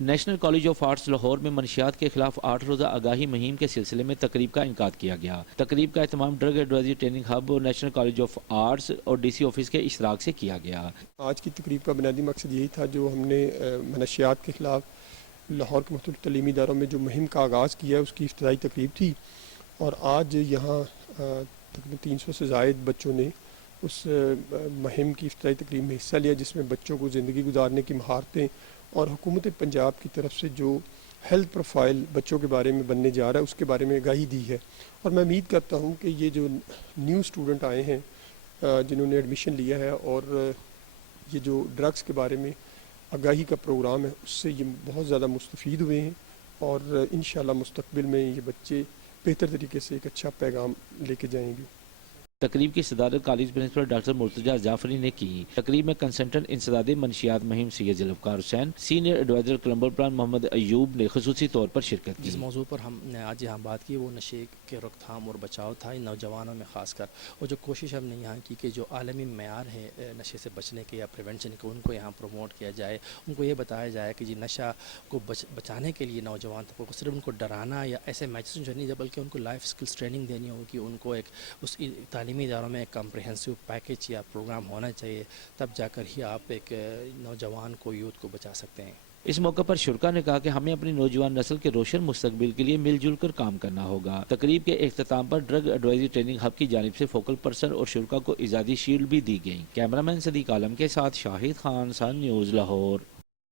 National college of arts Lahore میں منشیات کے خلاف 8 روزہ آگاہی مہم کے سلسلے میں تقریب کا انعقاد کیا گیا۔ تقریب کا اہتمام ڈرگ ایڈوائزری ٹریننگ ہب اور نیشنل کالج آف آرٹس اور ڈی سی آفس کے اشتراک سے کیا گیا۔ آج کی تقریب کا بنیادی مقصد یہی تھا جو ہم نے منشیات کے خلاف لاہور کے مختلف تعلیمی اداروں میں جو مہم کا آغاز کیا ہے اس کی افتتاحی تقریب تھی، اور آج یہاں تقریباً 300 سے زائد بچوں نے اس مہم کی افتتاحی تقریب میں حصہ لیا، جس میں بچوں کو زندگی گزارنے کی مہارتیں اور حکومت پنجاب کی طرف سے جو ہیلتھ پروفائل بچوں کے بارے میں بننے جا رہا ہے اس کے بارے میں آگاہی دی ہے۔ اور میں امید کرتا ہوں کہ یہ جو نیو اسٹوڈنٹ آئے ہیں جنہوں نے ایڈمیشن لیا ہے اور یہ جو ڈرگس کے بارے میں آگاہی کا پروگرام ہے اس سے یہ بہت زیادہ مستفید ہوئے ہیں، اور انشاءاللہ مستقبل میں یہ بچے بہتر طریقے سے ایک اچھا پیغام لے کے جائیں گے۔ تقریب کی صدارت college principal doctor Murtaza Jafri نے کی۔ تقریب میں کنسلٹنٹ انسداد منشیات مہم Syed Zulfiqar Hussain, senior adviser Colombo Plan Muhammad Ayub نے خصوصی طور پر شرکت کی۔ جس موضوع پر ہم نے آج یہاں بات کی وہ نشے کے روک تھام اور بچاؤ تھا، ان نوجوانوں میں خاص کر، اور جو کوشش ہم نے یہاں کی کہ جو عالمی معیار ہے نشے سے بچنے کے یا پریونشن کے، ان کو یہاں پروموٹ کیا جائے، ان کو یہ بتایا جائے کہ جی نشہ کو بچانے کے لیے نوجوان طبقوں کو صرف ان کو ڈرانا یا ایسے میچز نہیں، بلکہ ان کو لائف اسکلس ٹریننگ دینی ہوگی، ان کو ایک اس تعلیمی اداروں میں ایک کمپریہنسو پیکیج یا پروگرام ہونا چاہیے، تب جا کر ہی آپ ایک نوجوان کو، یوتھ کو بچا سکتے ہیں۔ اس موقع پر شرکا نے کہا کہ ہمیں اپنی نوجوان نسل کے روشن مستقبل کے لیے مل جل کر کام کرنا ہوگا۔ تقریب کے اختتام پر ڈرگ ایڈوائزری ٹریننگ ہب کی جانب سے فوکل پرسن اور شرکا کو اعزازی شیلڈ بھی دی گئی۔ کیمرہ مین صدیق عالم کے ساتھ شاہد خان، سن نیوز لاہور۔